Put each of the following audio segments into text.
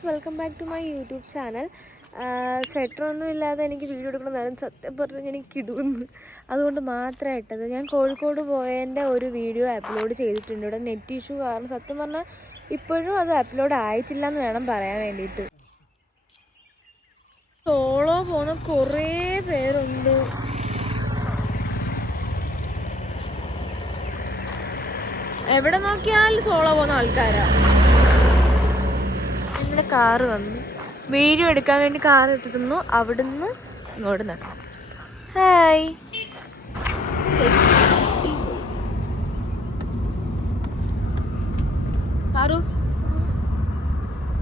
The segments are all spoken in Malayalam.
Friends, welcome back to my YouTube channel. സ്വെറ്ററൊന്നും ഇല്ലാതെ എനിക്ക് വീഡിയോ എടുക്കണം നേരം സത്യം പറഞ്ഞാൽ എനിക്ക് ഇടുന്നു. അതുകൊണ്ട് മാത്രമേ ഇട്ടത്. ഞാൻ കോഴിക്കോട് പോയതിൻ്റെ ഒരു വീഡിയോ അപ്ലോഡ് ചെയ്തിട്ടുണ്ട്. ഇവിടെ നെറ്റ് ഇഷ്യൂ കാരണം സത്യം പറഞ്ഞാൽ ഇപ്പോഴും അത് അപ്ലോഡ് ആയിട്ടില്ല എന്ന് വേണം പറയാൻ വേണ്ടിയിട്ട്. സോളോ പോകുന്ന കുറേ പേരുണ്ട്. എവിടെ നോക്കിയാലും സോളോ പോകുന്ന ആൾക്കാരാ. ഇവിടെ കാറ് വന്നു, വീഡിയോ എടുക്കാൻ വേണ്ടി കാർ എത്തിക്കുന്നു. അവിടുന്ന് ഇങ്ങോട്ട് നടന്നു. ഹായ്, പാറു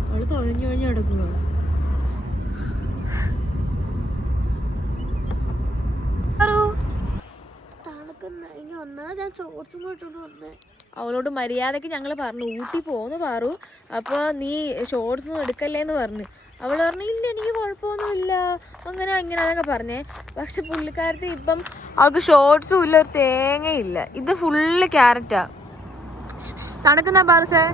അവള് തൊഴഞ്ഞൊഴിഞ്ഞ് കിടക്കുന്നു. ഞാൻ ഷോർട്സും പോയിട്ടുണ്ട് വന്നേ. അവളോട് മര്യാദക്ക് ഞങ്ങൾ പറഞ്ഞു ഊട്ടി പോന്ന് പാറു, അപ്പോൾ നീ ഷോർട്സ് ഒന്നും എടുക്കല്ലേന്ന് പറഞ്ഞു. അവൾ പറഞ്ഞു ഇല്ല എനിക്ക് കുഴപ്പമൊന്നുമില്ല അങ്ങനെ അങ്ങനെയൊക്കെ പറഞ്ഞേ. പക്ഷെ പുള്ളിക്കാരത്തി ഇപ്പം അവൾക്ക് ഷോർട്സും ഇല്ല, ഒരു തേങ്ങയില്ല. ഇത് ഫുള്ള് ക്യാരറ്റാ. തണുക്കുന്ന പാറുസേ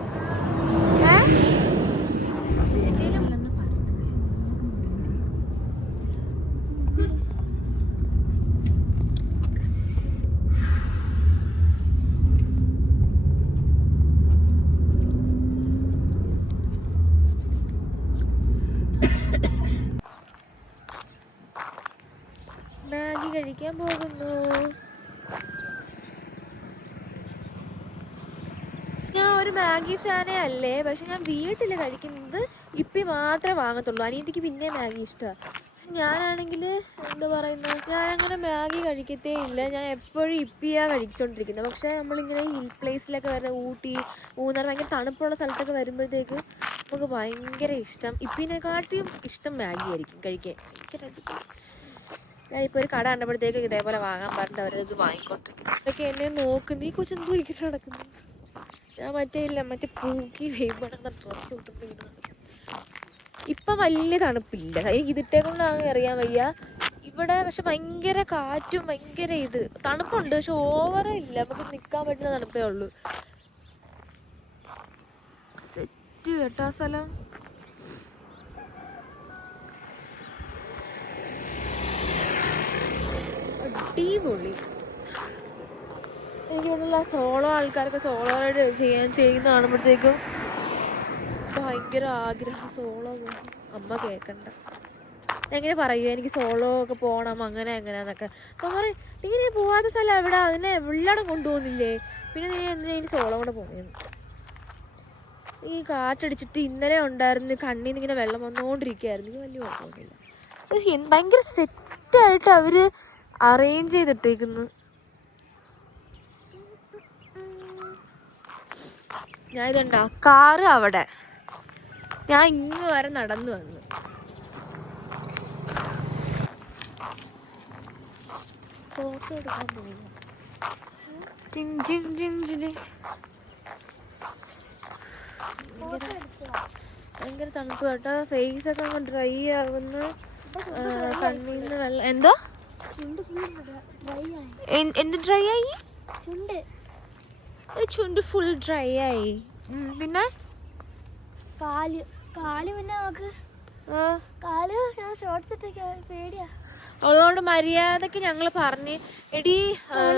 മാഗി കഴിക്കാൻ പോകുന്നു. ഞാൻ ഒരു മാഗി ഫാനേ അല്ലേ, പക്ഷെ ഞാൻ വീട്ടിൽ കഴിക്കുന്നത് ഇപ്പി മാത്രമേ വാങ്ങത്തുള്ളൂ. അനിയത്തിക്ക് പിന്നെ മാഗി ഇഷ്ടമാണ്. ഞാനാണെങ്കിൽ എന്താ പറയുന്നത്, ഞാനങ്ങനെ മാഗി കഴിക്കത്തേ ഇല്ല. ഞാൻ എപ്പോഴും ഇപ്പിയാണ് കഴിച്ചുകൊണ്ടിരിക്കുന്നത്. പക്ഷേ നമ്മളിങ്ങനെ ഹിൽ പ്ലേസിലൊക്കെ വരുന്ന ഊട്ടി, മൂന്നാർ, ഭയങ്കര തണുപ്പുള്ള സ്ഥലത്തൊക്കെ വരുമ്പോഴത്തേക്കും നമുക്ക് ഭയങ്കര ഇഷ്ടം, ഇപ്പിനെക്കാട്ടിയും ഇഷ്ടം മാഗി ആയിരിക്കും കഴിക്കാൻ. ഭയങ്കര അടിപൊളി. ഞാനിപ്പോൾ ഒരു കട കണ്ടപ്പോഴത്തേക്ക് ഇതേപോലെ വാങ്ങാൻ പറഞ്ഞിട്ട് അവരത് വാങ്ങിക്കൊണ്ടിരിക്കുന്നു. അതൊക്കെ എന്നെ നോക്കുന്നു, ഈ കൊച്ചെന്തോ ഇങ്ങനെ നടക്കുന്നു. ഞാൻ മറ്റേ പൂക്കി വെയ്യുമ്പോഴാണ് ഡ്രസ്സ് കിട്ടുമ്പോൾ ഇപ്പം വലിയ തണുപ്പില്ല. എനിക്ക് ഇതിട്ടേ കൊണ്ടാണ് അറിയാൻ വയ്യ. ഇവിടെ പക്ഷെ ഭയങ്കര കാറ്റും ഭയങ്കര തണുപ്പുണ്ട്, പക്ഷെ ഓവറേ ഇല്ല. നമുക്ക് നിൽക്കാൻ പറ്റുന്ന തണുപ്പേ ഉള്ളൂ. സെറ്റ് കേട്ടോ സ്ഥലം. അടിപൊളി. എനിക്കിവിടെയുള്ള സോളോ ആൾക്കാരൊക്കെ സോളോ റൈഡ് ചെയ്യുന്ന കാണുമ്പോഴത്തേക്കും ഭയങ്കര ആഗ്രഹം സോളോ പോകണം. അമ്മ കേൾക്കണ്ട, എങ്ങനെ പറയൂ എനിക്ക് സോളോ ഒക്കെ പോകണം അങ്ങനെ എങ്ങനെയാന്നൊക്കെ. അപ്പം പറയും നീ പോവാത്ത സ്ഥലം എവിടെ, അതിനെ വെള്ളം കൊണ്ടുപോകുന്നില്ലേ, പിന്നെ നീ എന്തിനാ ഇനി സോളോ കൂടെ പോകുന്നത്. ഈ കാറ്റടിച്ചിട്ട് ഇന്നലെ ഉണ്ടായിരുന്നു കണ്ണിൽ നിന്ന് ഇങ്ങനെ വെള്ളം വന്നുകൊണ്ടിരിക്കുകയായിരുന്നു. എനിക്ക് വലിയ കുഴപ്പമൊന്നുമില്ല. ഭയങ്കര സെറ്റായിട്ട് അവർ അറേഞ്ച് ചെയ്തിട്ടേക്കുന്നു. ഞാൻ ഇതുണ്ടാ കാറ് അവിടെ, ഞാൻ ഇങ്ങ് വരെ നടന്നു വന്നു. ഫോട്ടോ എടുക്കാൻ പോകുന്നു. ഭയങ്കര തണുപ്പ് കേട്ടോ. ഫേസ് ഒക്കെ അങ്ങ് ഡ്രൈ ആവുന്നു, കണ്ണിൽ നിന്ന് വെള്ളം. എന്തോ എന്ത് ഡ്രൈ ആയി? ചുണ്ട് ഫുൾ ഡ്രൈ ആയി. പിന്നെ കാല് പിന്നെ നമുക്ക് കാല് ഞാൻ ഷോർട്സ് ഇട്ടേക്കാ, പേടിയാ. അവളോട് മര്യാദക്ക് ഞങ്ങൾ പറഞ്ഞ് എടി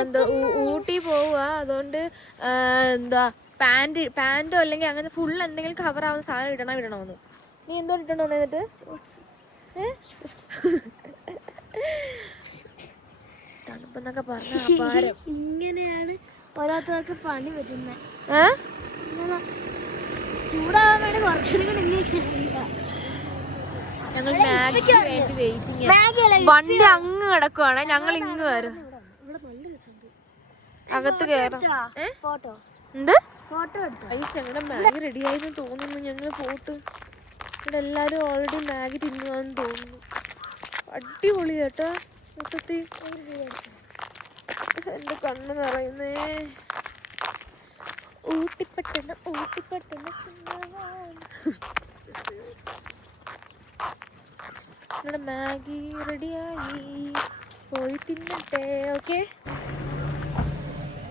എന്താ ഊട്ടി പോവുക, അതുകൊണ്ട് എന്താ പാൻറ്റോ അല്ലെങ്കിൽ അങ്ങനെ ഫുൾ എന്തെങ്കിലും കവർ ആവുന്ന സാധനം ഇടണമെന്ന്. നീ എന്തോ ഇട്ടോണ്ട് വന്നിട്ട് തണുപ്പെന്നൊക്കെ പറഞ്ഞ അപാരം. ഇങ്ങനെയാണ് ഓരോരുത്തർക്ക് പണി പറ്റുന്നത്. ചൂടാവാൻ വേണ്ടി കുറച്ചുകൂടി ഞങ്ങൾ മാഗിക്ക് വേണ്ടി വെയിറ്റിംഗ്. വണ്ടി അങ്ങ് കിടക്കുവാണ്, ഞങ്ങൾ ഇങ്ങ് വരും. അകത്ത് കയറാം. എന്ത് ഞങ്ങളുടെ മാഗി റെഡി ആയെന്ന് തോന്നുന്നു. ഞങ്ങൾ പോട്ട് ഇവിടെ എല്ലാരും ഓൾറെഡി മാഗി തിന്നുവാന്ന് തോന്നുന്നു. അടിപൊളി കേട്ടോ. മൊത്തത്തിൽ എന്റെ കണ്ണ് നിറയുന്നേ. ഊട്ടിപ്പട്ടണം മാഗി റെഡിയായി, പോയി തിന്നട്ടെ. Okay,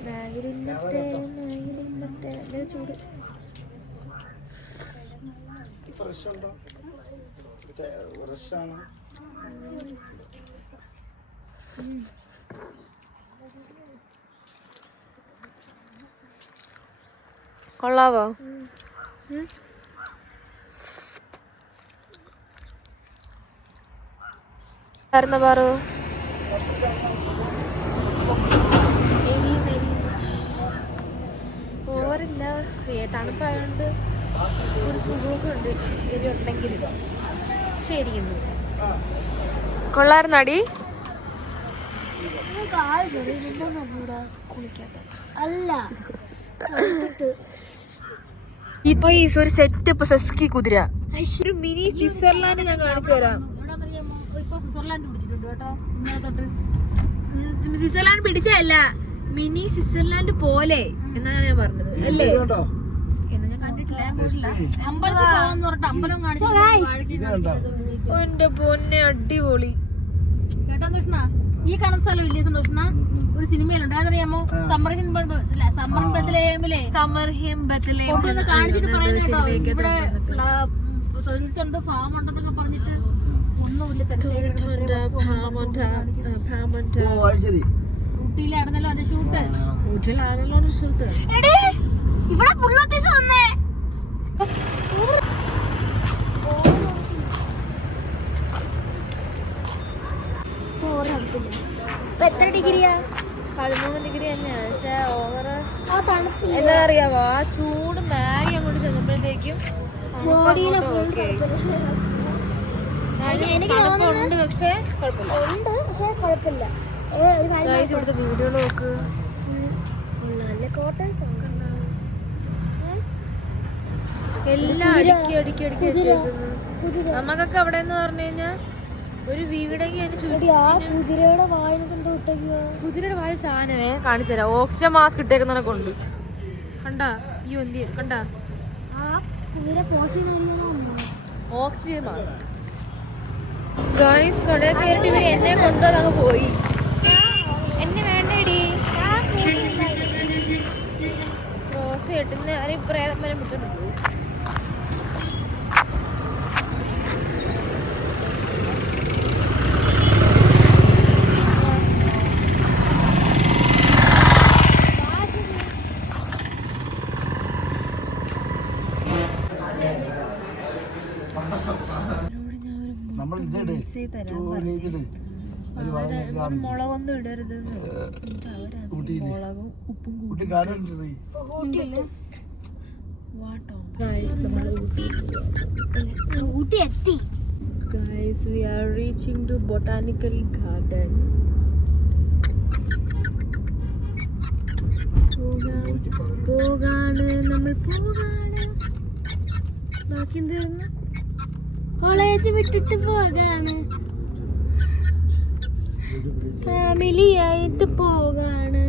Maggi തിന്നട്ടെ. ചൂട് ഫ്രഷ് ഉണ്ടോ? ഫ്രഷാണ്. കൊള്ളാവോ? പാറു ഓവറില്ല, തണുപ്പായതുകൊണ്ട് ഒരു സുഖമൊക്കെ ഉണ്ട്. എരിവുണ്ടെങ്കിലും ശരിക്കുന്നു. കൊള്ളായിരുന്നടി? അല്ല ഇപ്പൊ ഈ ഒരു സെറ്റപ്പ് സെസ്കി കുതിര, ഒരു മിനി സ്വിറ്റ്സർലാൻഡ് ഞാൻ കാണിച്ചു തരാം. സ്വിറ്റ്സർലാൻഡ് പിടിച്ചതല്ല, മിനി സ്വിറ്റ്സർലാൻഡ് പോലെ എന്നാണ് ഞാൻ പറഞ്ഞത് അല്ലേ? എന്നാ ഞാൻ കണ്ടിട്ടില്ല. എന്റെ പൊന്നെ അടിപൊളി കേട്ടോ കൃഷ്ണ. ഈ കാണുന്ന സ്ഥലം ഇല്ലേ സന്തോഷണ? ഒരു സിനിമയിലുണ്ട്, അതറിയാമോ? കാണിച്ചിട്ട് പറയുന്നുണ്ട് ഫാം ഉണ്ടെന്നൊക്കെ പറഞ്ഞിട്ട് ഒന്നുമില്ല. ഊട്ടിയിലായിരുന്നല്ലോ എന്റെ ഷൂട്ട്. ഊട്ടിയിലാണല്ലോ ഷൂട്ട്. ഇവിടെ വന്നേ എത്ര ഡിഗ്രിയാ? 13 ഡിഗ്രി തന്നെയാണ്. പക്ഷെ ഓവർ തണുപ്പില്ല. എന്താ അറിയാവോ, ആ ചൂട് മാഗി അങ്ങോട്ട് ചെന്നപ്പോഴത്തേക്കും തണുപ്പുണ്ട്. പക്ഷെ കുഴപ്പമില്ല. ഇവിടുത്തെ വീഡിയോ നോക്ക്. നല്ല കോട്ടയം എല്ലാം അടുക്കി അടുക്കി അടുക്കി വെച്ചേക്കുന്നു. നമുക്കൊക്കെ അവിടെ എന്ന് പറഞ്ഞു കഴിഞ്ഞാൽ ഒരു വീടെങ്കിൽ അതിന് കുതിരയുടെ വായനക്കെന്തോ ഇട്ടേക്കുക. കുതിരയുടെ വായ സാധനമേ കാണിച്ചു തരാം. ഓക്സിജൻ മാസ്ക് ഇട്ടേക്കുന്നതിനൊക്കെ ഉണ്ട്. കണ്ടാ ഈ ഒന്തി കണ്ടാ? ആ കുതിര ഓക്സിജൻ മാസ്ക്. ഗൈസ് കടയിൽ കയറിട്ട് ഇവർ എന്നെ കൊണ്ടുവന്നങ്ങ് പോയി. എന്നെ വേണ്ടേടി. ക്രോസ് കെട്ടുന്ന ആരെയും പ്രേതം വരെ വിട്ടിട്ട് പോയി. മുളകൊന്നും ഇടരുത്. മുളകും ഉപ്പും കൂട്ടി ഊട്ടി എത്തി. Guys, we are reaching to botanical garden. പോകാണ് നമ്മൾ പോകാണ്. ബാക്കി എന്തായിരുന്നു? കോളേജ് വിട്ടിട്ട് പോകാണ്. ഫാമിലി ആയിട്ട് പോകാണ്.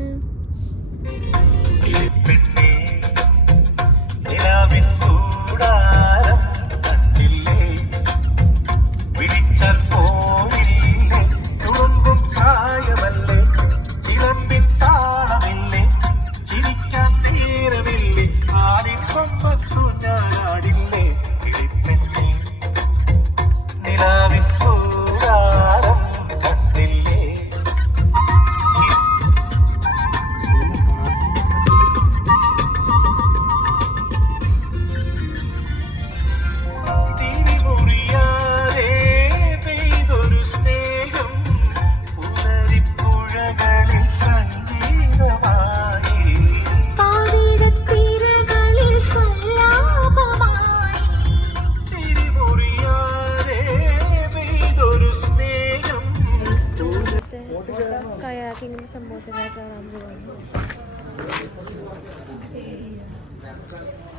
കയാക്കിങ്ങിന്റെ സംഭവത്തിനായി കാണാൻ പോകുന്നു.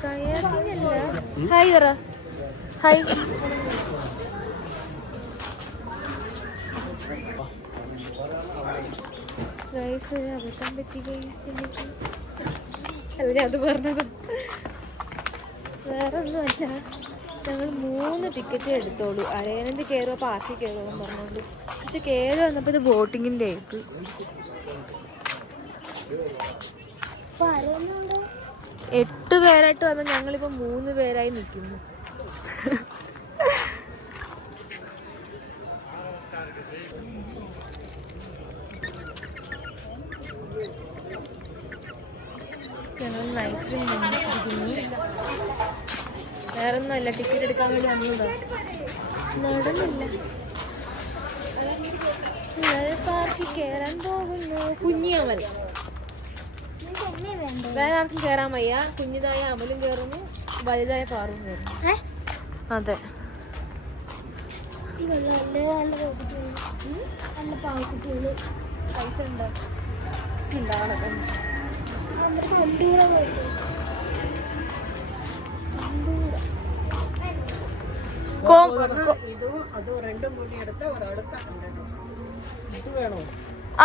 കയാക്കിങ് അല്ല. ഹായ് പറ. ഹായ്. ഗൈസ് അബദ്ധം പറ്റി ഗൈസ്. അല്ല അത് പറഞ്ഞത് വേറെ ഒന്നുമല്ല. ഞങ്ങൾ 3 ടിക്കറ്റ് എടുത്തോളൂ. അരയനന്ത് കയറുമോ പാർക്കിൽ കയറുമെന്ന് പറഞ്ഞോളൂ. പക്ഷെ കയറി വന്നപ്പോൾ ഇത് ബോട്ടിങ്ങിൻ്റെ ആയിട്ട് 8 പേരായിട്ട് വന്നാൽ ഞങ്ങളിപ്പോൾ 3 പേരായി നിൽക്കുന്നു. നടന്നതല്ല, ടിക്കറ്റ് എടുക്കാൻ വേണ്ടി വന്നതാ. നടന്നില്ല. പാർക്കിൽ കയറാൻ പോകുന്നു. കുഞ്ഞിയമൽ. വേറെ ആർക്കും കയറാൻ വയ്യ. കുഞ്ഞിതായ അമലും കയറുന്നു, വലുതായ പാറും കയറുന്നു. അതെ, നല്ല പാവക്കുട്ടികള് പൈസ ഉണ്ടോ? നമ്മുടെ വണ്ടിയുടെ പോയിട്ട്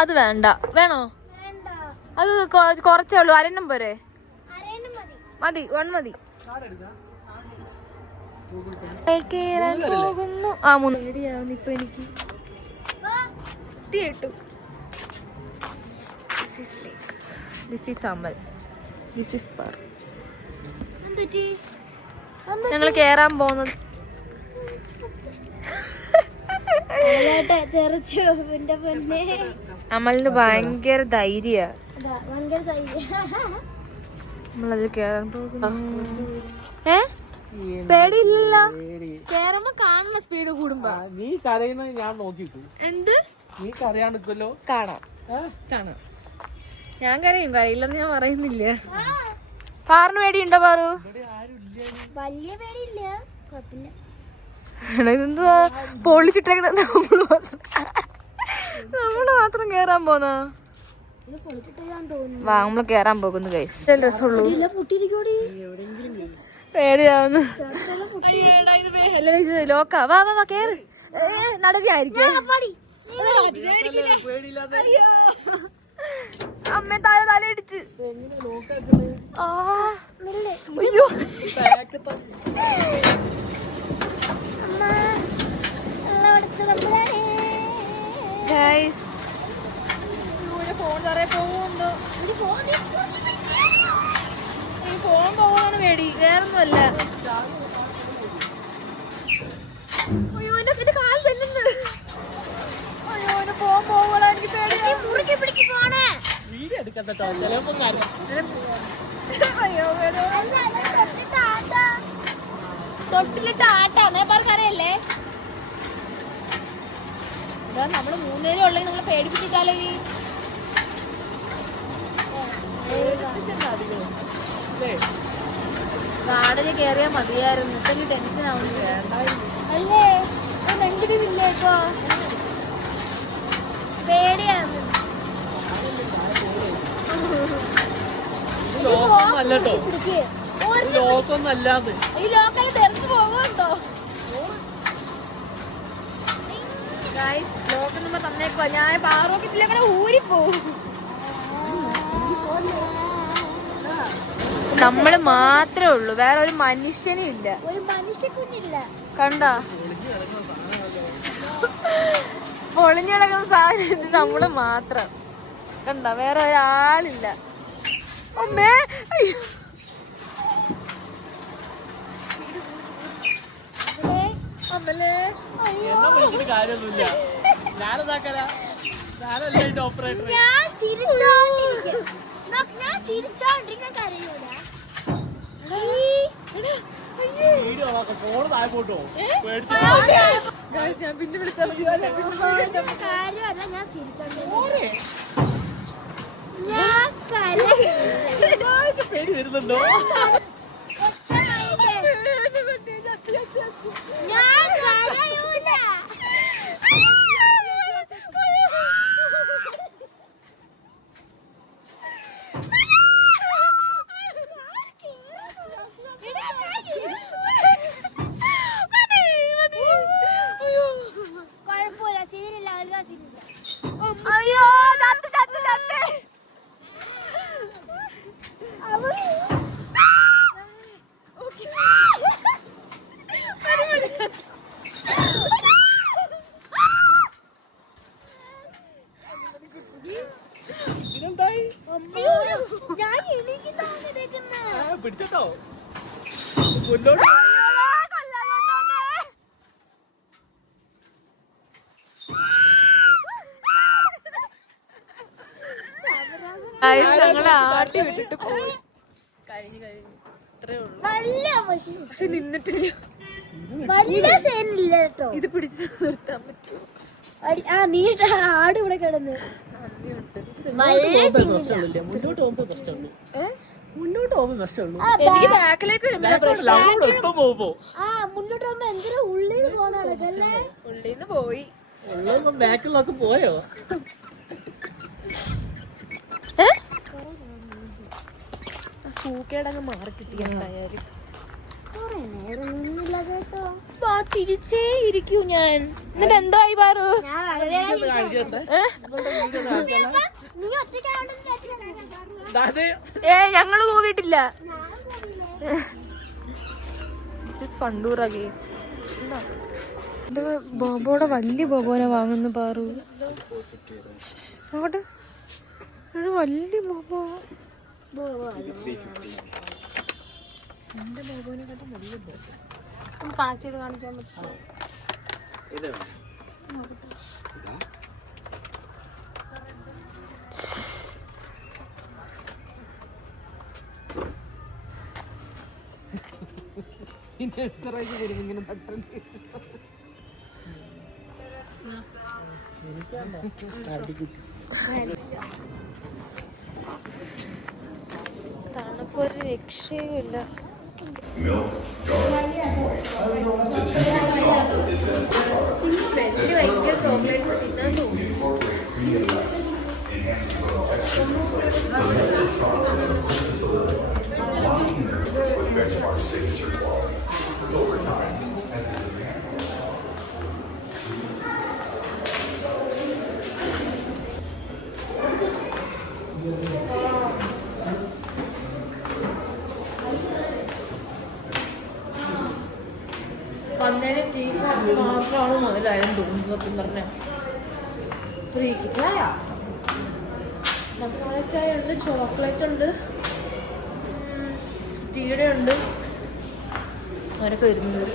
അത് വേണ്ട. വേണോ? അത് കുറച്ചേ ഉള്ളൂ. അരണ്ണം പോരെ? മതി, 1 മതി. പോകുന്നു. ആ 3 പേടിയാവുന്നു ഇപ്പൊ എനിക്ക്. കേട്ടു. This is Amal. This is Par. ഞങ്ങൾ കേറാൻ പോകുന്നത് അമലിന് ഭയങ്കര ധൈര്യ. നമ്മളതിൽ കേറാൻ പോകുന്നു. പേടിയില്ലല്ലോ. കേറുമ്പോ കാണുന്ന സ്പീഡ് കൂടുമ്പോ നീ കരയുന്നത് ഞാൻ നോക്കിട്ടു. എന്ത്? നീ കരയാണ്ടിരിക്കുമല്ലോ. കാണാം. ഞാൻ കരയില്ലെന്ന് ഞാൻ പറയുന്നില്ല. പാറിന് പേടിയുണ്ടോ പാറു? വലിയ പേടിയില്ല, കുഴപ്പമില്ല. ഇതെന്തുവാ പൊളിച്ചിട്ടേക്കണ? നമ്മള് മാത്രം കേറാൻ പോന്നോ? വാ, നമ്മള് കേറാൻ പോകുന്നു ഗൈസ്. രസമുള്ളൂ. പേടിയാവുന്നു. ലോക്കാ. വാ വാ വാ, കേറ്. നടക്കായിരിക്കും. അമ്മ തലയിടിച്ച്. അയ്യോ, ഫോൺ തറേ പോകുന്നുണ്ടോ? ഈ ഫോൺ പോകാൻ പേടി, വേറൊന്നുമല്ല. അയ്യോ, എന്റെ കാൽ പെണ്ണുന്നു. അയ്യോ, എന്റെ ഫോൺ പോകണ എനിക്ക് പേടിയാ. തൊട്ടിലിട്ട് ആട്ടാന്നേ പറഞ്ഞറിയല്ലേ? ഇതാ നമ്മള് 3 പേരും ഉള്ളെങ്കിൽ നമ്മളെ പേടിപ്പിച്ചിട്ടാലോ. ഈ ഗാർഡനിൽ കേറിയാ മതിയായിരുന്നു. ഇപ്പൊ എനിക്ക് ടെൻഷൻ ആവുന്നു. അല്ലേ, നെഞ്ചിടിവില്ലേ ഇപ്പൊ? പേടിയാണ്. ഈ ലോക്കല് തെറിച്ചു പോകുന്നുണ്ടോ? ലോക്ക് നമ്പർ തന്നേക്കോ. ഞാൻ പാറോക്കിട്ടില്ല, കൂടെ ഊരിപ്പോവും. നമ്മള് മാത്രമേ ഉള്ളൂ, വേറെ ഒരു മനുഷ്യനും ഇല്ല. കണ്ട പൊളിഞ്ഞു കിടക്കുന്ന സാധനം നമ്മള് മാത്രം. കണ്ട, വേറെ ഒരാളില്ല. അമ്മേ, അമ്മലേ, കാര്യമൊന്നുമില്ല. ഓപ്പറേറ്റർ ഞാൻ പിന്നെ വിളിച്ചാൽ പേര് വരുന്നുണ്ടോ? അയ്യോ, ചത്ത് ചത്ത് ചത്ത്. പിടിച്ചോ ഞങ്ങളെ ആട്ടി വിട്ടിട്ട് പോയി. കഴിഞ്ഞു. അത്രേ ഉള്ളൂ. നല്ല അമ്മച്ചി. പക്ഷെ നിന്നിട്ടില്ല. വലിയ സീനില്ല കേട്ടോ. ഇത് പിടിച്ച് നിർത്താൻ പറ്റുമോ? നീ ആട് ഇവിടെ കിടന്ന് നന്ദിയുണ്ട്. മുന്നോട്ട് പോകുമ്പോ പ്രശ്നമുള്ളൂ. മുന്നോട്ട് പോകുമ്പോ പ്രശ്നമുള്ളൂ. എനിക്ക് ബാക്കിലേക്ക് വരുമ്പോഴാ പ്രശ്നം. എപ്പം പോകുമ്പോ മുന്നോട്ട് പോകുമ്പോ എന്തൊരു ഉള്ളിൽ പോകാനല്ലേ. ഉള്ളിന്ന് പോയി. ഉള്ളതൊക്കെ ബാക്കിലൊക്കെ പോയോ? സൂക്കേടങ്ങ് മാറി കിട്ടി എന്തായാലും. കൊറേ നേരം നിന്നില്ല കേട്ടോ. തിരിച്ചേ ഇരിക്കൂ ഞാൻ. എന്നിട്ട് എന്തായി പാറു? ഞാൻ വളരെ നീ ഞങ്ങള് പോയിട്ടില്ല. ഫണ്ടൂറാകെ ബോബോടെ വലിയ ബോബോനെ വാങ്ങുന്നു പാറു. അവിടെ വലിയ ബോബോ. എന്റെ ബോബോനെ കാട്ടി വലിയ ബോബോ. കണക്ട് ചെയ്ത് കാണിക്കാൻ പറ്റുമോ? തണുപ്പൊരു രക്ഷയുമില്ല. സ്മെല്ല് ഭയങ്കര ചോക്ലേറ്റ് തിന്നാൻ തോന്നുന്നു. വന്നതിന് ടീ ഫാക്ടറി മാത്രമാണ് മുതലായെന്ന് തോന്നുന്നു. സത്യം പറഞ്ഞ ഫ്രീക്ക് ചായ, മസാല ചായ ഉണ്ട്, ചോക്ലേറ്റ് ഉണ്ട്, ടീയുടെ ഉണ്ട്. അവരൊക്കെ വരുന്നത്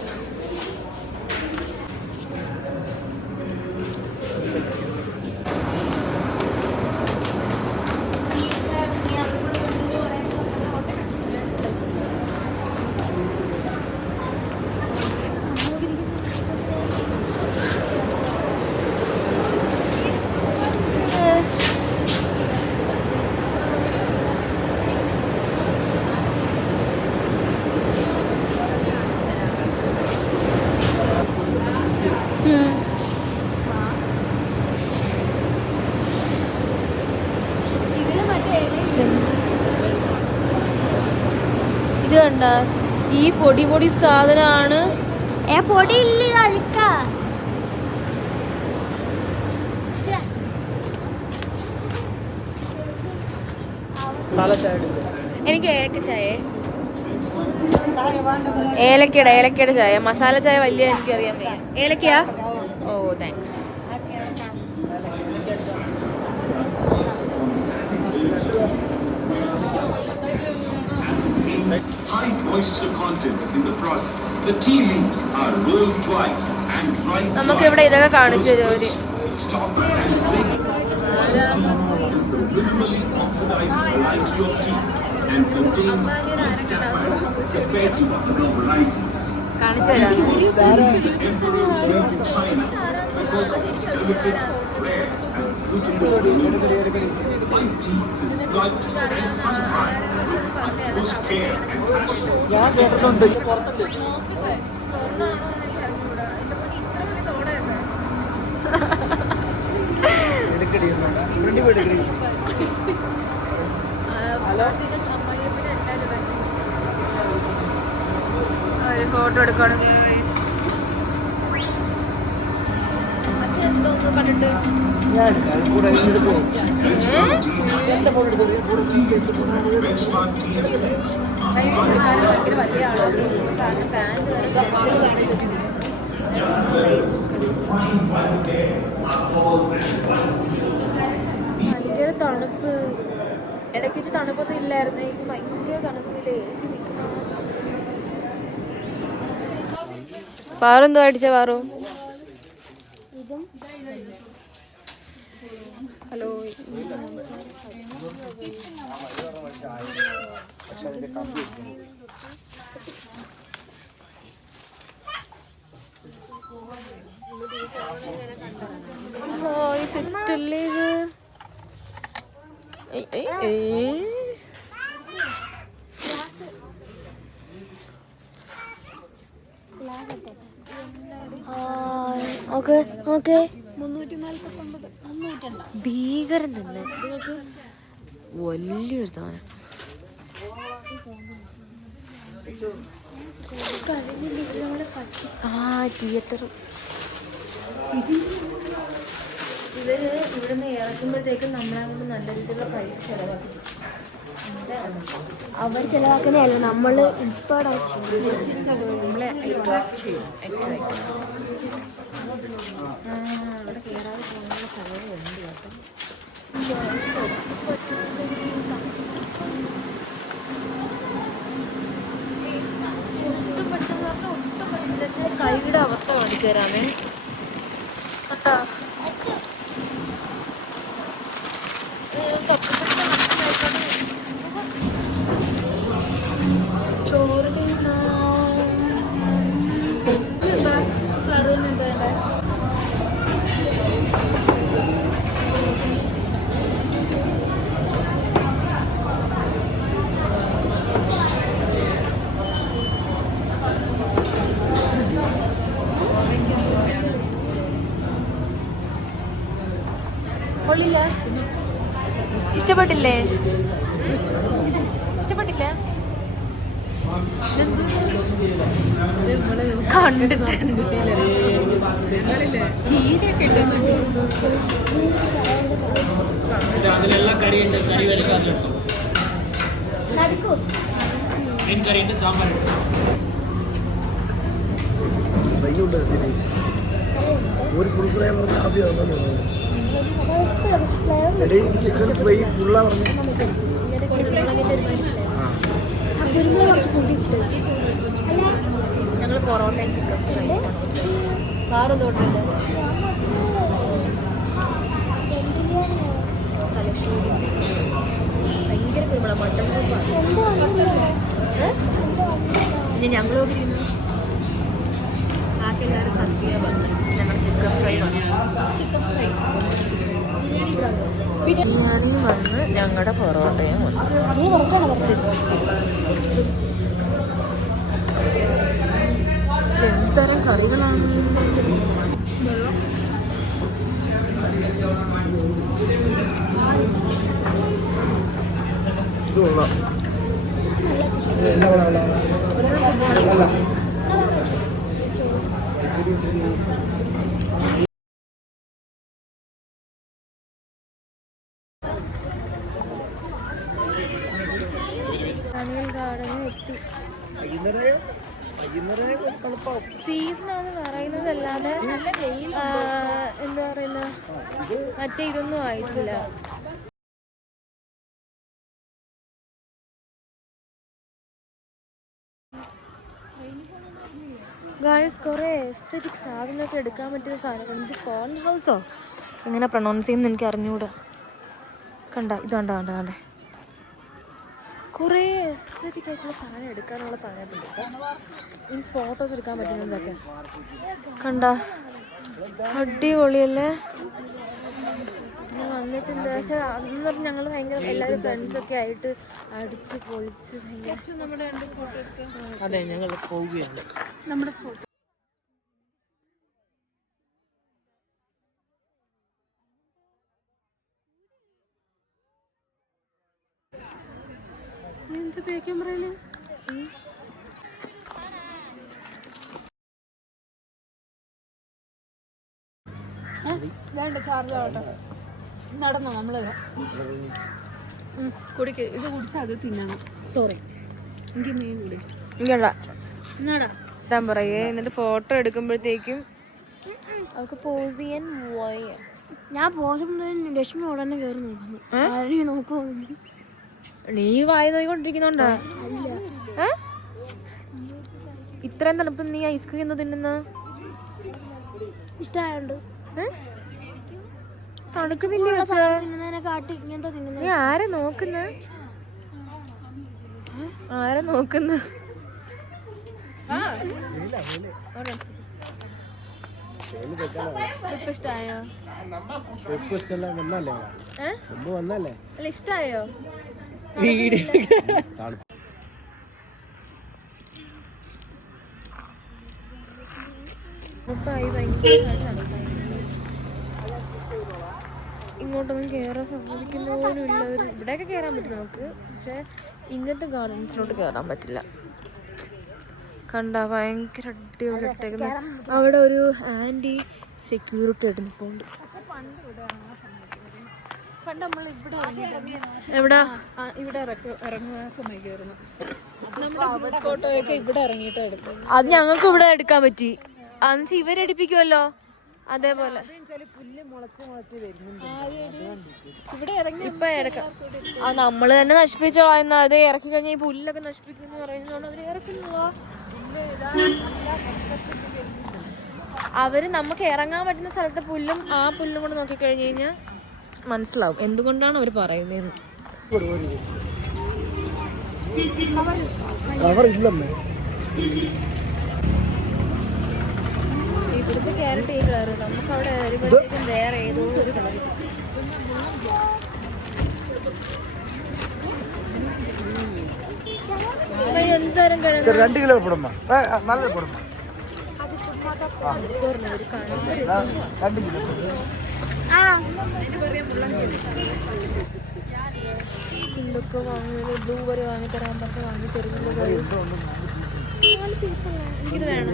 ഇത് കണ്ട ഈ പൊടി പൊടി സാധനമാണ്. പൊടി ഇല്ല കഴിക്ക. എനിക്ക് ഏലക്ക ചായ, ഏലക്കയുടെ ചായ. മസാല ചായ വലിയ എനിക്കറിയാൻ വയ്യ. ഏലക്കയാ? ഓ thanks. High moisture content in the process. The tea leaves are rolled twice and dried നമുക്ക് ഇവിടെ ഇതൊക്കെ കാണിച്ചു തരും അവര്. Stop and flake. Tea is the minimally oxidized variety of tea and contains less caffeine compared to other varieties. കാണിച്ചു തരാം. The emperor lived in China because of its delicate, rare, and beautiful aroma. White tea is blunt and sun-high. Utmost care and passion. ഞാൻ കേട്ടിട്ടുണ്ട്. ഫോട്ടോ എടുക്കാണ് അച്ഛൻ എന്തോ കണ്ടിട്ട് ഞാൻ കൂടെ എടുത്തു. എന്റെ ഫോൺ എടുത്തു. Benchmark tea estates. ഭയങ്കര വലിയ ആളാണ് തോന്നുന്നു. കാരണം പാൻറ് ഭയങ്കര തണുപ്പ്. ഇടയ്ക്ക് വെച്ച് തണുപ്പൊന്നും ഇല്ലായിരുന്നു. എനിക്ക് ഭയങ്കര തണുപ്പില്ല. AC നിൽക്കുന്ന പാറു എന്തോ അടിച്ച പാറു. ഹലോ പക്ഷെ അതിന്റെ കമ്പി ഈ സെറ്റല്ലേ ഇത്? ഓക്കെ ഓക്കെ ഭീകരം തന്നെ നിങ്ങൾക്ക്. വലിയൊരു സാധനം തിയേറ്റർ. ഇവര് ഇവിടുന്ന് ഇറക്കുമ്പോഴത്തേക്കും നമ്മളെ കൊണ്ട് നല്ല രീതിയിലുള്ള പൈസ ചെലവാക്കും. അവർ ചെലവാക്കുന്നതല്ല, നമ്മൾ ഇൻസ്പയർഡ് ആയി നമ്മളെ അട്രാക്ട് ചെയ്യും. അവിടെ കയറാതെ പോകാനുള്ള സ്ഥലമുണ്ട് കേട്ടോ. ഒട്ടും പെട്ടെന്ന് പറഞ്ഞാൽ ഒട്ടും പെട്ടെന്ന് കൈയുടെ അവസ്ഥ കാണിച്ചു തരാമേ. കേട്ടോ ചോറ് കൊള്ളില്ല. ഇഷ്ടപ്പെട്ടില്ലേ? ഇഷ്ടപ്പെട്ടില്ലേ? കണ്ടിട്ട് അതിലെല്ലാം കറിയുണ്ട്. കറി വലുതാകും. മീൻ കറിയുണ്ട്, സാമ്പാറുണ്ട്. ഒരു ഫുൾ ഫ്രൈ പറഞ്ഞാൽ ആദ്യം ചിക്കൻ ഫ്രൈ ഫുള്ള പറഞ്ഞു. ഞങ്ങൾ പൊറോട്ടയും ചിക്കൻ ഫ്രൈ വേറൊന്നും കൊണ്ടില്ല. തലശ്ശേരി ഭയങ്കര കുരുമുളക് മട്ടൻ സൂപ്പാണ്. പിന്നെ ഞങ്ങളൊക്കെ ഇരുന്ന് ബാക്കി എല്ലാവരും സദ്യ വന്നു. ഞങ്ങൾ ചിക്കൻ ഫ്രൈ വന്നു. ചിക്കൻ ഫ്രൈ ബിരിയാണിയും വന്ന് ഞങ്ങളുടെ പൊറോട്ടയും വന്നു. എന്തുതരം കറികളാണ്? ഗാർഡനിൽ എത്തി. സീസണാന്ന് പറയുന്നതല്ലാതെ എന്താ പറയുന്ന മറ്റേ ഇതൊന്നും ആയിട്ടില്ല. ഗായ്സ് കുറേ എസ്തെറ്റിക് സാധനമൊക്കെ എടുക്കാൻ പറ്റിയ സാധനങ്ങൾ. ഇത് ഫോൺ ഹൗസോ എങ്ങനെ പ്രൊണൗൺസ് ചെയ്യുന്ന എനിക്ക് അറിഞ്ഞുകൂടാ. കണ്ട ഇതാണ്ട കണ്ട കണ്ടേ കുറേ എസ്തെറ്റിക് ആയിട്ടുള്ള സാധനം എടുക്കാനുള്ള സാധനമുണ്ട്. മീൻസ് ഫോട്ടോസ് എടുക്കാൻ പറ്റുന്നതൊക്കെ കണ്ട അടിപൊളിയല്ലേ. ഞാൻ വന്നിട്ടുണ്ട്. പക്ഷെ അന്ന് പറഞ്ഞ് ഞങ്ങൾ ഭയങ്കര എല്ലാവരും ഫ്രണ്ട്സൊക്കെ ആയിട്ട് അടിച്ച് പൊളിച്ച് ഭയങ്കര അതെ ഞങ്ങൾ പോവുകയാണ്. നമ്മുടെ ഫോട്ടോ എന്ത് പേക്കാൻ പറയല്? വേണ്ട ചാർജ് ആവട്ടെ. നടന്നോ നമ്മള് കുടിക്ക്. ഇത് കുടിച്ചാൽ അത് തിന്നണം. സോറി എനിക്ക് നീ കൂടി ഇങ്ങടാ എന്നാടാ ഇതാൻ പറയേ. എന്നിട്ട് ഫോട്ടോ എടുക്കുമ്പോഴത്തേക്കും അവൾക്ക് പോസ് ചെയ്യാൻ പോയ. ഞാൻ പോസപ്പോ ലക്ഷ്മി ഉടനെ കയറി നോക്കുന്നു. നോക്കുമോ? നീ വായി നോക്കിക്കൊണ്ടിരിക്കുന്നുണ്ടാ? ഇത്രയും തണുപ്പ് നീ ഐസ്ക്രീം എന്ന് തിന്നുന്ന ഇഷ്ടമായോണ്ട് തണുക്കുന്നില്ല. കാട്ടി ഇങ്ങനത്തെ തിന്നുന്നത്. നീ ആരെ നോക്കുന്ന? ആരെ നോക്കുന്ന? ട്രിപ്പ് ഇഷ്ടായോ? വന്നല്ലേ മുമ്പ് വന്നല്ലേ അല്ല ഇഷ്ടായോ? ഇങ്ങോട്ടൊന്നും കയറാൻ സമ്മതിക്കുന്ന പോലും ഇല്ല. ഇവിടെയൊക്കെ കയറാൻ പറ്റും നമുക്ക്, പക്ഷെ ഇങ്ങനത്തെ ഗാർഡൻസിലോട്ട് കയറാൻ പറ്റില്ല. കണ്ട ഭയങ്കര അടിപൊളി ഇട്ടേക്കുന്നത്. അവിടെ ഒരു ആൻറ്റി സെക്യൂരിറ്റി ആയിട്ട് നിൽപ്പുണ്ട്. പണ്ട് നമ്മൾ ഇവിടെ എവിടാ? ഇവിടെ ഇറങ്ങുന്ന സമയമായിരുന്നു. നമ്മുടെ ഫോട്ടോയൊക്കെ ഇവിടെ ഇറങ്ങിയിട്ട് എടുത്ത്. അത് ഞങ്ങൾക്ക് ഇവിടെ എടുക്കാൻ പറ്റി. അന്ന് ഇവരടിപ്പിക്കുമല്ലോ അതേപോലെ. ഇവിടെ ഇറങ്ങി ഇപ്പൊ എടുക്കാം. ആ നമ്മള് തന്നെ നശിപ്പിച്ചോ. അത് ഇറക്കി കഴിഞ്ഞാൽ ഈ പുല്ലൊക്കെ നശിപ്പിക്കുന്ന പറയുന്നതുകൊണ്ട് അവര് ഇറക്കുന്നതാ. അവര് നമുക്ക് ഇറങ്ങാൻ പറ്റുന്ന സ്ഥലത്തെ പുല്ലും ആ പുല്ലും കൊണ്ട് നോക്കി കഴിഞ്ഞു കഴിഞ്ഞാൽ മനസ്സിലാവും എന്തുകൊണ്ടാണ് അവർ പറയുന്നതെന്ന്. ഇവിടുത്തെ ക്യാരറ്റ് ഈ കളറ്, നമുക്ക് അവിടെ വരുമ്പോഴത്തേക്കും വേറെ ഏതോ ഒരു കളറ്. എന്തോരം കിഴങ്ങ് 2 കിലോ പോടുമ്പോ നല്ല പോടുമ്പോ എന്തൊക്കെ വാങ്ങിയത്. ബ്ലൂബെറി വാങ്ങിത്തരാൻ പറഞ്ഞ് വാങ്ങി തരുന്നില്ല. 4 പീസല്ല, എനിക്കിത് വേണം.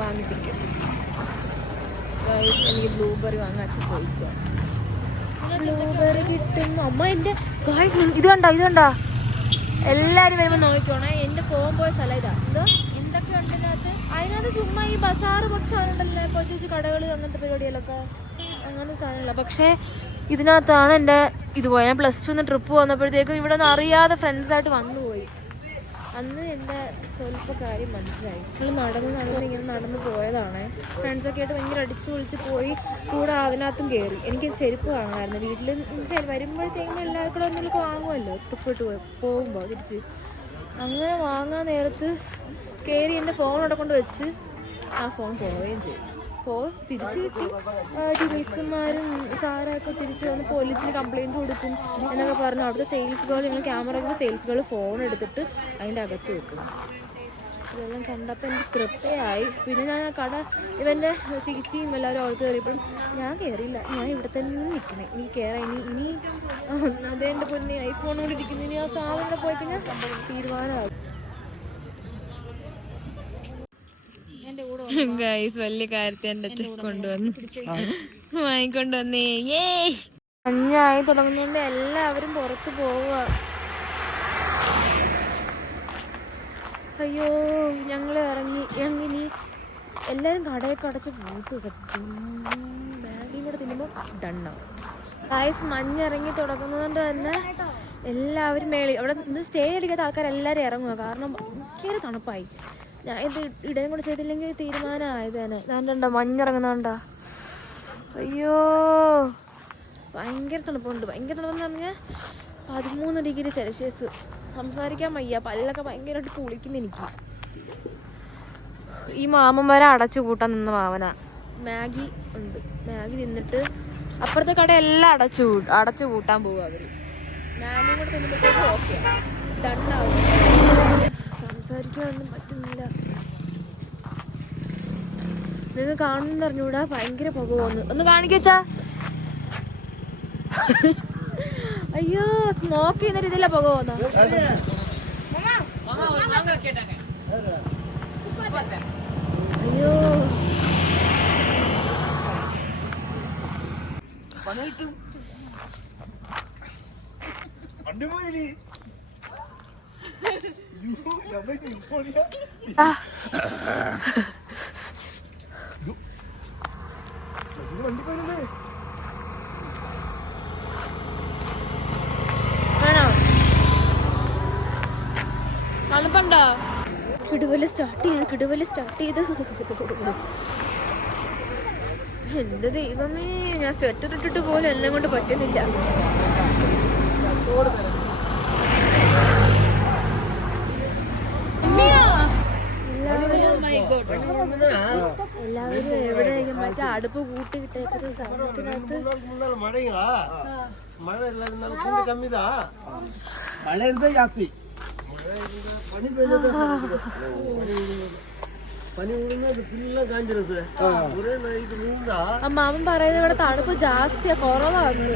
വാങ്ങിപ്പിക്കും. എനിക്ക് ബ്ലൂബെറി വാങ്ങാൻ അച്ഛൻ പോയിക്കുക. ബ്ലൂബെറി കിട്ടും. അമ്മ എൻ്റെ ഗായ്സ് ഇത് കണ്ട എല്ലാരും വരുമ്പോ നോക്കിക്കോണേ. എന്റെ ഫോൺ പോയ സ്ഥലം ഇതാ. എന്തോ എന്തൊക്കെ ഉണ്ട് അതിനകത്ത് ചുമ്മാ ഈ ബസാറ് കുറച്ച് സാധനം ഉണ്ടല്ലോ, കൊച്ചു കടകള് അങ്ങനത്തെ പരിപാടികളൊക്കെ, അങ്ങനത്തെ സാധനമില്ല. പക്ഷേ ഇതിനകത്താണ് എൻ്റെ ഇതുപോലെ ഞാൻ +2 ട്രിപ്പ് വന്നപ്പോഴത്തേക്കും ഇവിടെ നിന്ന് അറിയാതെ ഫ്രണ്ട്സായിട്ട് വന്നുപോയി. അന്ന് എൻ്റെ സ്വല്പ കാര്യം മനസ്സിലായി. നമ്മൾ ഇങ്ങനെ നടന്ന് പോയതാണ്. ഫ്രണ്ട്സൊക്കെ ആയിട്ട് ഭയങ്കര അടിച്ചു പൊളിച്ച് പോയി. കൂടെ അതിനകത്തും കയറി. എനിക്ക് ചെരുപ്പ് വാങ്ങണമായിരുന്നു. വീട്ടിൽ വരുമ്പോഴത്തേക്കും എല്ലാവർക്കും കൂടെ എന്തെങ്കിലും വാങ്ങുമല്ലോ ട്രിപ്പ് ഇട്ട് പോകുമ്പോൾ തിരിച്ച്. അങ്ങനെ വാങ്ങാൻ നേരത്ത് കയറി എൻ്റെ ഫോൺ അവിടെ കൊണ്ട് വെച്ച് ആ ഫോൺ പോവുകയും ചെയ്തു. തിരിച്ചു കിട്ടി. ടൂറിസ്റ്റന്മാരും സാറൊക്കെ തിരിച്ചു വന്ന് പോലീസിന് കംപ്ലയിൻറ്റ് കൊടുക്കും എന്നൊക്കെ പറഞ്ഞു. അവിടുത്തെ സെയിൽസ് ഗേൾ, ഞങ്ങൾ ക്യാമറ സെയിൽസ് ഗേൾ ഫോൺ എടുത്തിട്ട് അതിൻ്റെ അകത്ത് വെക്കും. ഇതെല്ലാം കണ്ടപ്പോൾ എനിക്ക് തൃപ്തിയായി. പിന്നെ ഞാൻ ആ കട ഇവൻ്റെ ചികിത്സയും എല്ലാവരും അകത്ത് കയറിയപ്പോഴും ഞാൻ കയറിയില്ല. ഞാൻ ഇവിടെ തന്നെ നിൽക്കണേ, എനിക്ക് കയറാം. ഇനി അതെൻ്റെ പൊന്നെ ഐഫോൺ കൊണ്ട് ഇരിക്കുന്നു. ഇനി ആ സാധനം പോയി കഴിഞ്ഞാൽ തീരുമാനമാകും. ഗൈസ് വലിയ കാര്യത്തെ എൻ്റെ അച്ഛൻ കൊണ്ടുവന്നു വാങ്ങിക്കൊണ്ടുവന്നേ. മഞ്ഞായി തുടങ്ങുന്നോണ്ട് എല്ലാവരും പുറത്ത് പോവുക. അയ്യോ ഞങ്ങൾ ഇറങ്ങി എല്ലാവരും കടയൊക്കെ അടച്ച് പൂട്ടു. സത്യം മാഗിയും കൂടെ തിന്നുമ്പോൾ ഡണ്ണാവും. ഗൈസ് മഞ്ഞിറങ്ങി തുടങ്ങുന്നതുകൊണ്ട് തന്നെ എല്ലാവരും അവിടെ ഇന്ന് സ്റ്റേ അടിക്കാത്ത ആൾക്കാരെല്ലാവരും ഇറങ്ങുക. കാരണം ഭയങ്കര തണുപ്പായി. ഞാൻ ഇത് ഇടയും കൂടെ ചെയ്തില്ലെങ്കിൽ തീരുമാനമായത് തന്നെ. ഞാൻ മഞ്ഞിറങ്ങുന്നോണ്ടാ. അയ്യോ ഭയങ്കര തണുപ്പുണ്ട്. ഭയങ്കര തണുപ്പെന്ന് പറഞ്ഞാൽ 13 ഡിഗ്രി സെൽഷ്യസ്. സംസാരിക്കാൻ വയ്യ. പല്ലൊക്കെ ഭയങ്കരമായിട്ട് കുളിക്കുന്നു എനിക്ക്. ഈ മാമന്മാരെ അടച്ചു കൂട്ടാൻ നിന്ന മാമനാ. മാഗി ഉണ്ട്. മാഗി തിന്നിട്ട് അപ്പുറത്തെ കടയെല്ലാം അടച്ചു കൂട്ടാൻ പോവുക അവര്. മാഗിയും കൂടെ തിന്നുമ്പോഴത്തേക്കും ഓക്കെ ഡണ്ണാവും. സംസാരിക്കാനൊന്നും പറ്റുന്നില്ല. നിങ്ങൾ കാണുന്ന അറിഞ്ഞൂടാ, ഭയങ്കര പുക പോകുന്നു. ഒന്ന് കാണിക്കാ. അയ്യോ സ്മോക്ക് ചെയ്യുന്ന രീതിയിലാ പുക പോകുന്ന. അയ്യോ തണുപ്പുണ്ടോ? കിടുവല് സ്റ്റാർട്ട് ചെയ്ത് എന്റെ ദൈവമേ, ഞാൻ സ്വെറ്റർ ഇട്ടിട്ട് പോലും എല്ലാം കൊണ്ട് പറ്റുന്നില്ല. എല്ലാവരും എവിടെയൊക്കെ മറ്റേ അടുപ്പ് കൂട്ടിയിട്ടേക്കുന്ന സമയത്തിനകത്ത് ಮಳೆಯಾ ಮಳೆ ಇಲ್ಲ ಕೂಲಿ ಕಮ್ಮಿದಾ ಮಳೆ ಇರುತ್ತೆ ಜಾಸ್ತಿ പനി കൂടുന്നത് ഫുള്ള കാഞ്ചിരത് ഒരേ നൈറ്റ് വീണ്ടാ മാമൻ പറയുന്നത് ഇവിടെ തണുപ്പ് ജാസ്തിയാ കുറവാന്ന്.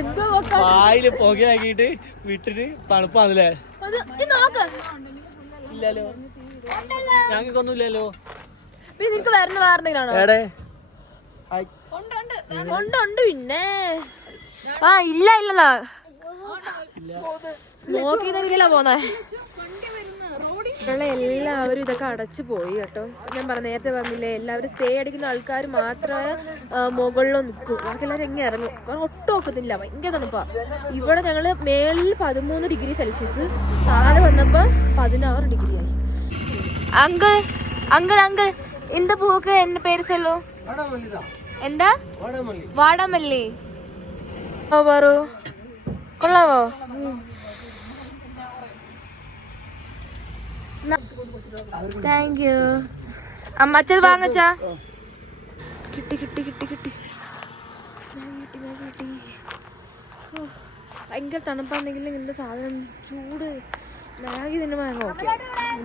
എന്തോ വായില് പുകയാക്കിട്ട് വിട്ടിട്ട് തണുപ്പാന്നല്ലേ? നോക്ക്. ഇല്ലല്ലോ, ഞങ്ങൾക്കൊന്നും ഇല്ലല്ലോ. പിന്നെ നിനക്ക് വരുന്ന വേറെ എന്തെങ്കിലാണോ? എടേ ഉണ്ട് പിന്നെ. ആ ഇല്ല ഇല്ലെന്നാ സ്മോക്ക് ചെയ്തെങ്കിലാ പോന്നെ. ഇവിടെ എല്ലാവരും ഇതൊക്കെ അടച്ചു പോയി കേട്ടോ. ഞാൻ നേരത്തെ പറഞ്ഞില്ലേ, എല്ലാവരും സ്റ്റേ അടിക്കുന്ന ആൾക്കാർ മാത്രമേ മുകളിലോ നിൽക്കൂ, ബാക്കി എല്ലാവരും എങ്ങനെ ഇറങ്ങും. കാരണം ഒട്ടും ഒക്കത്തില്ല, ഭയങ്കര തണുപ്പാ. ഇവിടെ ഞങ്ങള് മേളിൽ 13 ഡിഗ്രി സെൽഷ്യസ്, താഴെ വന്നപ്പോ 16 ഡിഗ്രി ആയി. അങ്കിൾ അങ്കിൾ അങ്കിൾ இந்த பூவுக்கு என்ன பேர் சொல்லு? എന്താ? വാടാമല്ലി. പറു കൊള്ളാവോ? Thank you. അമ്മച്ചത് വാങ്ങച്ചാ. കിട്ടി കിട്ടി കിട്ടി കിട്ടി കിട്ടി. ഭയങ്കര തണുപ്പാണെങ്കിലും ഇങ്ങനത്തെ സാധനം ചൂട് മാഗി തന്നെ വാങ്ങാൻ ഓക്കെ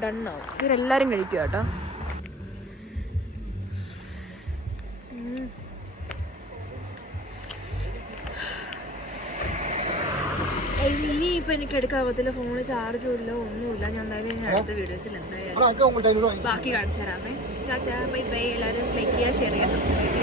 ഡണ്ണാവും. ഇവരെല്ലാരും കഴിക്കും കേട്ടോ. ഇനിയിപ്പോൾ എനിക്ക് എടുക്കാൻ പറ്റില്ല, ഫോണിൽ ചാർജും ഇല്ല, ഒന്നുമില്ല. ഞാൻ എന്തായാലും അടുത്ത വീഡിയോസിൽ എന്തായാലും ബാക്കി കാണിച്ചു തരാമേ. Tata bye bye. എല്ലാവരും ലൈക്ക് ചെയ്യുക, ഷെയർ ചെയ്യുക, സബ്സ്ക്രൈബ് ചെയ്യുക.